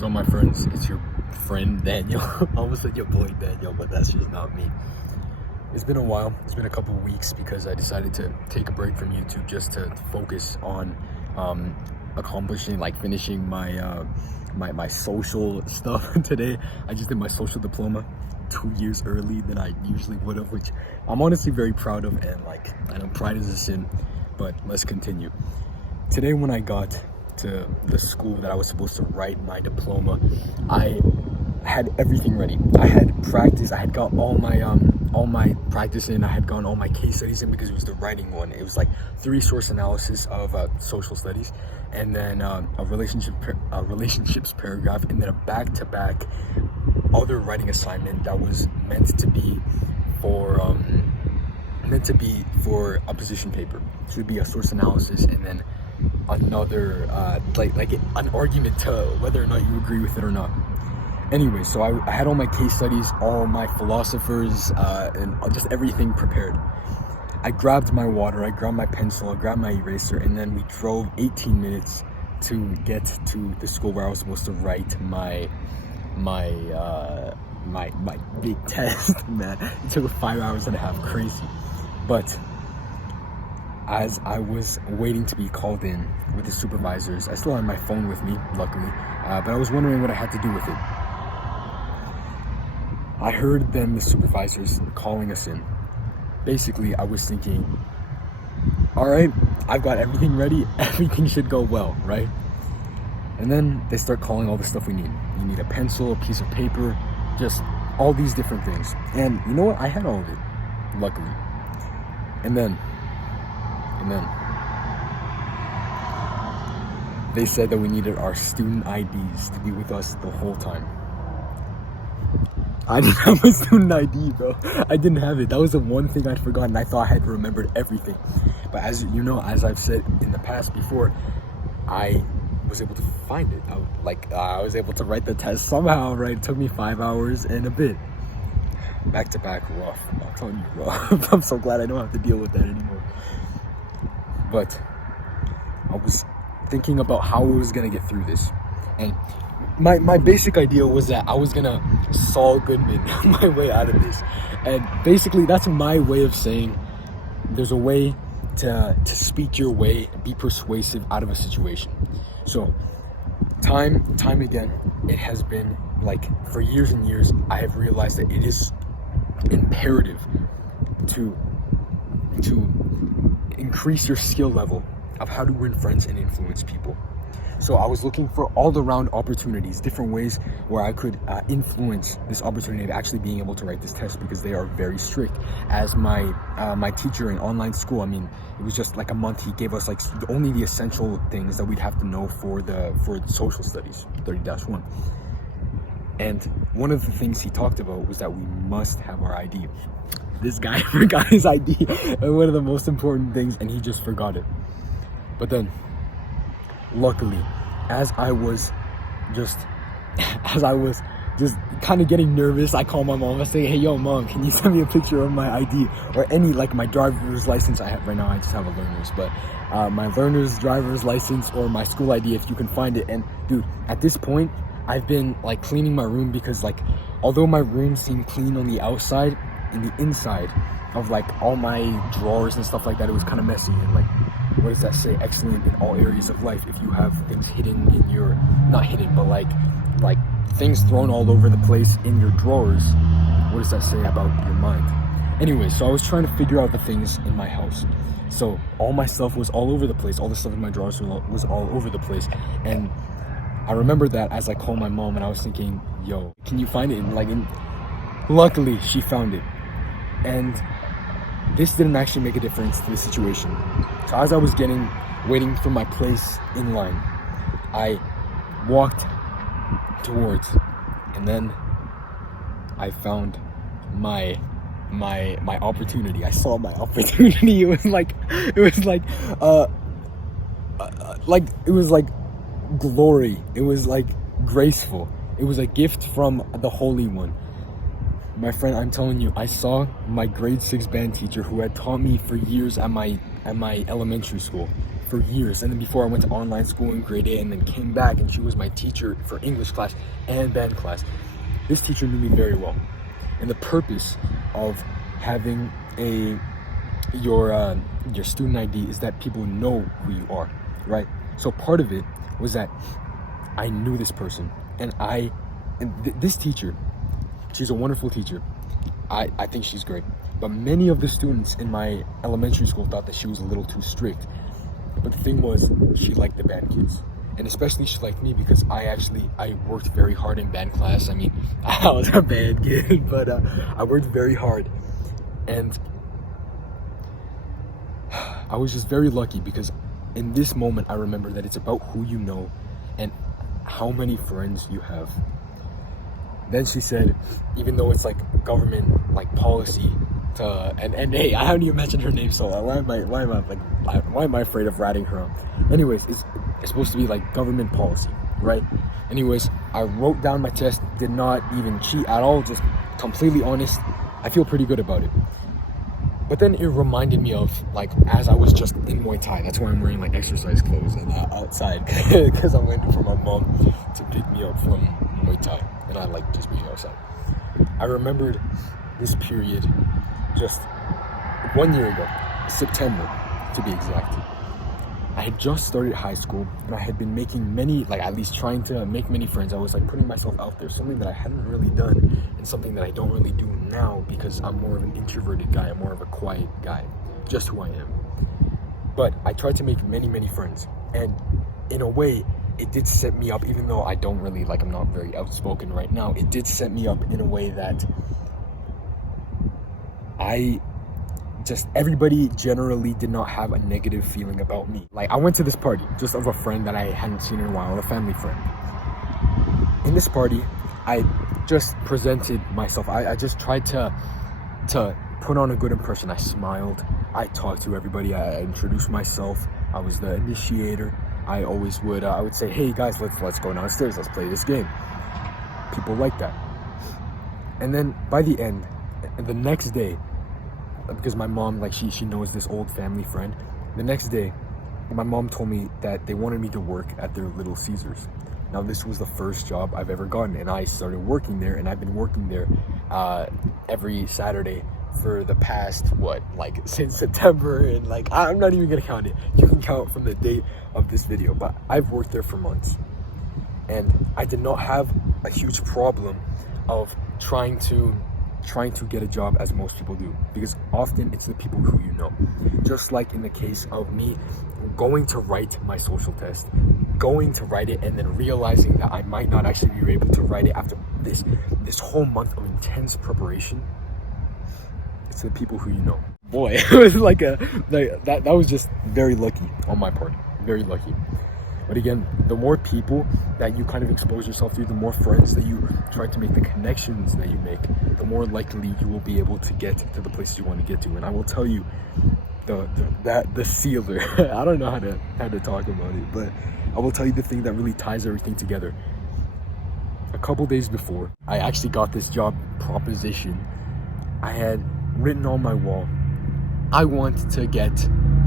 So my friends, it's your friend Daniel. I almost said your boy Daniel, but that's just not me. It's been a while. It's been a couple of weeks because I decided to take a break from YouTube just to focus on accomplishing, like finishing my my social stuff. Today I just did my social diploma 2 years early than I usually would have, which I'm honestly very proud of, and like I know pride is a sin, but let's continue. Today when I got to the school that I was supposed to write my diploma, I had everything ready. I had practice. I had got all my practice in. I had gotten all my case studies in because it was the writing one. It was like 3 source analysis of social studies, and then a relationships paragraph, and then a back-to-back other writing assignment that was meant to be for opposition paper. So it'd be a source analysis and then another like an argument to whether or not you agree with it or not. Anyway, so I had all my case studies, all my philosophers, and just everything prepared. I grabbed my water, I grabbed my pencil, I grabbed my eraser, and then we drove 18 minutes to get to the school where I was supposed to write my big test. Man, it took 5 hours and a half, crazy. But as I was waiting to be called in with the supervisors, I still had my phone with me, luckily, but I was wondering what I had to do with it. I heard then the supervisors calling us in. Basically, I was thinking, all right, I've got everything ready, everything should go well, right? And then they start calling all the stuff we need. You need a pencil, a piece of paper, just all these different things. And you know what? I had all of it, luckily. And then they said that we needed our student IDs to be with us the whole time. I didn't have my student ID, bro. I didn't have it. That was the one thing I'd forgotten. I thought I had remembered everything. But as you know, as I've said in the past before, I was able to find it. I was able to write the test somehow, right? It took me 5 hours and a bit. Back to back, rough. I'm telling you, rough. I'm so glad I don't have to deal with that anymore. But I was thinking about how I was gonna get through this, and my basic idea was that I was gonna Saul Goodman my way out of this. And basically that's my way of saying there's a way to speak your way, be persuasive out of a situation. So time again, it has been like for years and years, I have realized that it is imperative to increase your skill level of how to win friends and influence people. So I was looking for all around opportunities, different ways where I could influence this opportunity of actually being able to write this test, because they are very strict. As my teacher in online school, I mean, it was just like a month. He gave us like only the essential things that we'd have to know for the social studies 30-1. And one of the things he talked about was that we must have our ID. This guy forgot his ID, and one of the most important things, and he just forgot it. But then, luckily, as I was just kind of getting nervous, I called my mom. I say, "Hey, yo, mom, can you send me a picture of my ID or any, like my driver's license? I have right now. I just have a learner's, but my learner's driver's license or my school ID, if you can find it." And dude, at this point, I've been like cleaning my room because, like, although my room seemed clean on the outside, in the inside of like all my drawers and stuff like that, it was kind of messy. And like, what does that say? Excellent in all areas of life. If you have things hidden in your, not hidden, but like things thrown all over the place in your drawers, what does that say about your mind? Anyway, so I was trying to figure out the things in my house. So all my stuff was all over the place. All the stuff in my drawers was all over the place. And I remember that as I called my mom, and I was thinking, yo, can you find it? Luckily, she found it. And this didn't actually make a difference to the situation. So as I was waiting for my place in line, I walked towards, and then I found my opportunity. I saw my opportunity. It was like glory. It was like graceful. It was a gift from the Holy One. My friend, I'm telling you, I saw my grade 6 band teacher, who had taught me for years at my elementary school, for years. And then before I went to online school in grade 8 and then came back, and she was my teacher for English class and band class. This teacher knew me very well. And the purpose of having your student ID is that people know who you are, right? So part of it was that I knew this person, and this teacher, she's a wonderful teacher. I think she's great. But many of the students in my elementary school thought that she was a little too strict. But the thing was, she liked the band kids. And especially she liked me because I worked very hard in band class. I mean, I was a band kid, but I worked very hard. And I was just very lucky because in this moment, I remember that it's about who you know and how many friends you have. Then she said, even though it's like government like policy to, and hey, I haven't even mentioned her name, so why am I afraid of ratting her out? Anyways, it's supposed to be like government policy, right? Anyways, I wrote down my test, did not even cheat at all, just completely honest. I feel pretty good about it. But then it reminded me of, like, as I was just in Muay Thai. That's why I'm wearing like exercise clothes and outside, because I'm waiting for my mom to pick me up from Muay Thai, and I like just being outside. I remembered this period just 1 year ago, September to be exact. I had just started high school, and I had been making many, like at least trying to make many friends. I was like putting myself out there, something that I hadn't really done, and something that I don't really do now because I'm more of an introverted guy. I'm more of a quiet guy, just who I am. But I tried to make many friends, and in a way, it did set me up, even though I don't really, like, I'm not very outspoken right now, it did set me up in a way that everybody generally did not have a negative feeling about me. Like, I went to this party just of a friend that I hadn't seen in a while, a family friend. In this party, I just presented myself. I just tried to put on a good impression. I smiled, I talked to everybody, I introduced myself, I was the initiator. I always would, I would say, hey guys, let's go downstairs, let's play this game. People like that. And then by the end, the next day, because my mom, like, she knows this old family friend. The next day, my mom told me that they wanted me to work at their Little Caesars. Now, this was the first job I've ever gotten, and I started working there, and I've been working there every Saturday for the past, since September, and, like, I'm not even gonna count it. You can count from the date of this video, but I've worked there for months. And I did not have a huge problem of trying to get a job as most people do, because often it's the people who you know. Just like in the case of me going to write my social test, going to write it, and then realizing that I might not actually be able to write it after this whole month of intense preparation. It's the people who you know. Boy, it was that was just very lucky on my part, very lucky. But again, the more people that you kind of expose yourself to, the more friends that you try to make, the connections that you make, the more likely you will be able to get to the places you want to get to. And I will tell you, the sealer, I don't know how to talk about it, but I will tell you the thing that really ties everything together. A couple days before I actually got this job proposition, I had written on my wall, I want to get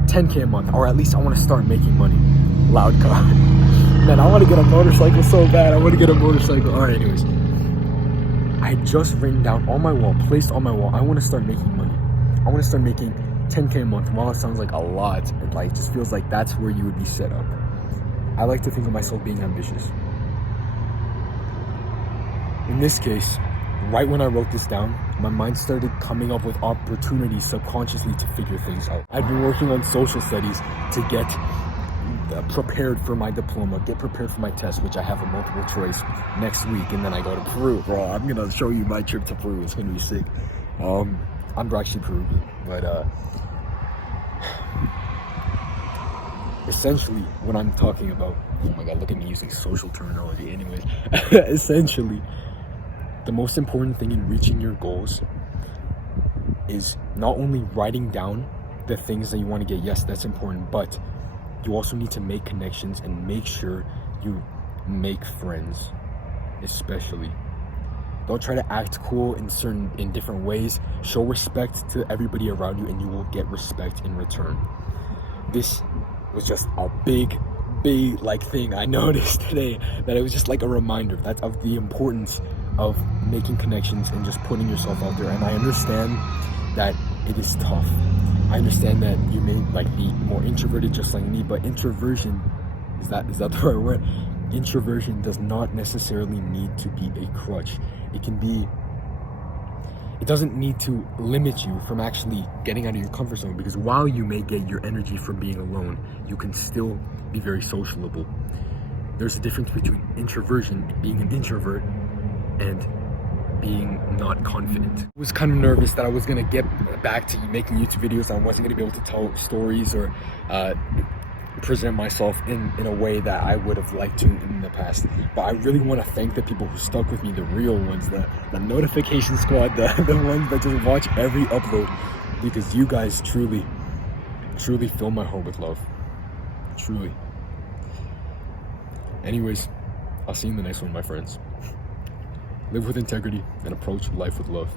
10K a month, or at least I want to start making money. Loud car. Man, I want to get a motorcycle so bad. I want to get a motorcycle. Alright, anyways. I had just written down on my wall, placed on my wall, I want to start making money. I want to start making 10K a month. While it sounds like a lot, and like just feels like that's where you would be set up, I like to think of myself being ambitious. In this case, right when I wrote this down, my mind started coming up with opportunities subconsciously to figure things out. I've been working on social studies to get prepared for my diploma, get prepared for my test, which I have a multiple choice next week, and then I go to Peru. Bro, I'm gonna show you my trip to Peru. It's gonna be sick. I'm actually Peruvian, but essentially what I'm talking about, oh my god, look at me using social terminology. Anyways, essentially the most important thing in reaching your goals is not only writing down the things that you want to get. Yes, that's important, but you also need to make connections and make sure you make friends. Especially, don't try to act cool in different ways. Show respect to everybody around you, and you will get respect in return. This was just a big like thing I noticed today, that it was just like a reminder that of the importance of making connections and just putting yourself out there. And I understand that it is tough. I understand that you may like be more introverted just like me, but introversion, is that the right word? Introversion does not necessarily need to be a crutch. It doesn't need to limit you from actually getting out of your comfort zone, because while you may get your energy from being alone, you can still be very sociable. There's a difference between introversion, being an introvert, and being not confident. I was kind of nervous that I was gonna get back to making YouTube videos. I wasn't gonna be able to tell stories or present myself in a way that I would have liked to in the past. But I really want to thank the people who stuck with me, the real ones, the notification squad, the ones that just watch every upload, because you guys truly fill my heart with love. Truly. Anyways, I'll see you in the next one, my friends. Live with integrity and approach life with love.